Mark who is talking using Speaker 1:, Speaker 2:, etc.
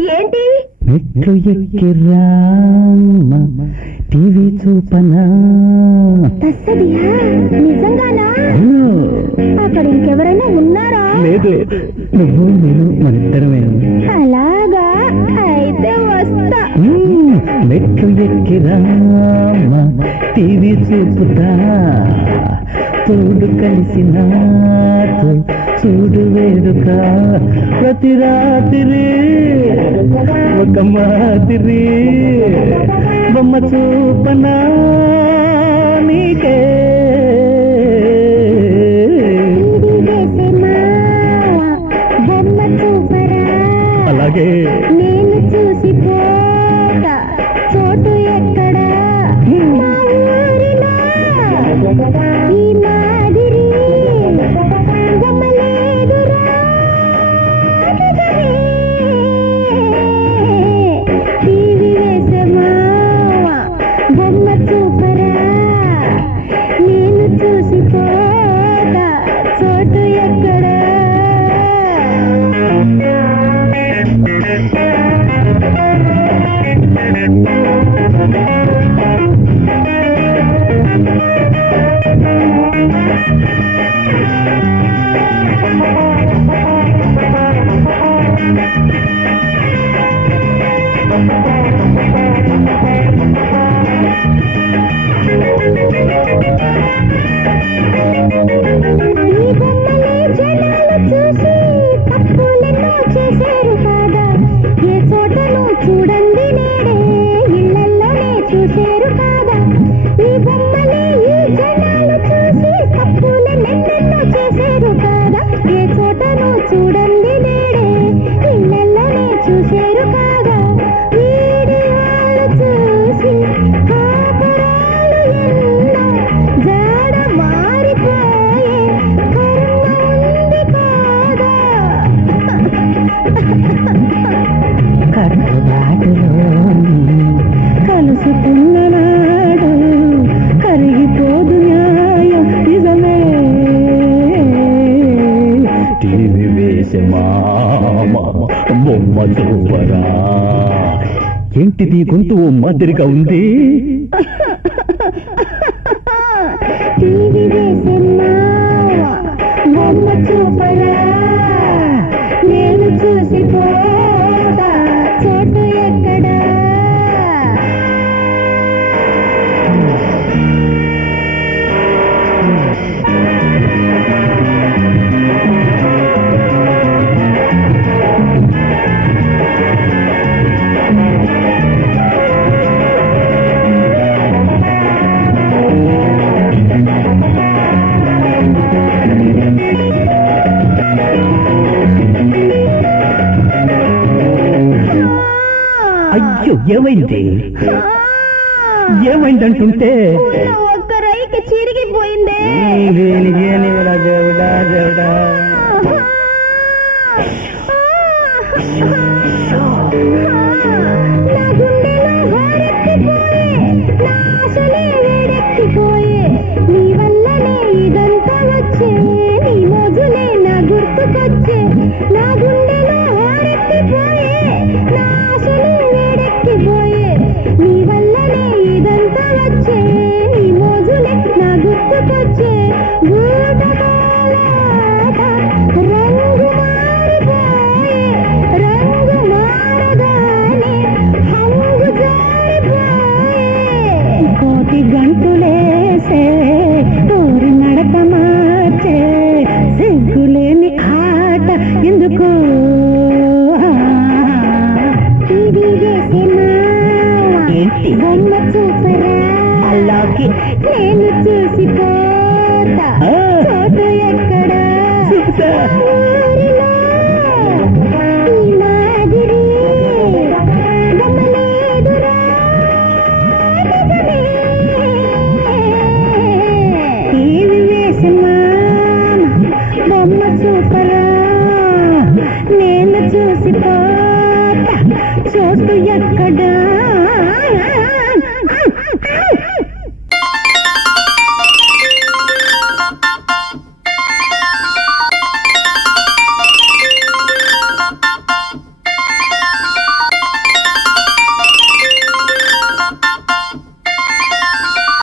Speaker 1: ఏంటి?
Speaker 2: మెట్లు ఎక్కిరా టీవీ చూపనా?
Speaker 1: తస్సదియా? నిజంగానా? అవును. అక్కడ ఇంకెవరైనా ఉన్నారా?
Speaker 2: లేదు. నువ్వు నేను మనిద్దరమే. ఎక్కిరా టీవీ చూపుతా. తోడు కలిసిన చూడు వేడుక. ప్రతి రాత్రి ఒక మాదిరి బొమ్మ చూపనా నీకే? అలాగే.
Speaker 1: కట్టుబాటులో కలుసుకున్న నాడు కరిగిపోదు న్యాయం నిజమే
Speaker 2: టీవీ వేసే మామ బొమ్మ చూపరా ఏంటిది గొంతు మాదిరిగా ఉంది?
Speaker 1: టీవీ వేసే
Speaker 2: అయ్యో ఏమైంది?
Speaker 1: ఉన్న ఒక్క రైకి చిరిగిపోయిందే వల్లనే ఇదంతా వచ్చే, మోజులే నా గుర్తుకొచ్చే. నా గుండెలో హోరెత్తిపోయే, బొమ్మ చూపరా అలాగే నేను చూసి పోతా. చోటు ఎక్కడా? నేను చూసి పోతా. చోటు ఎక్కడా?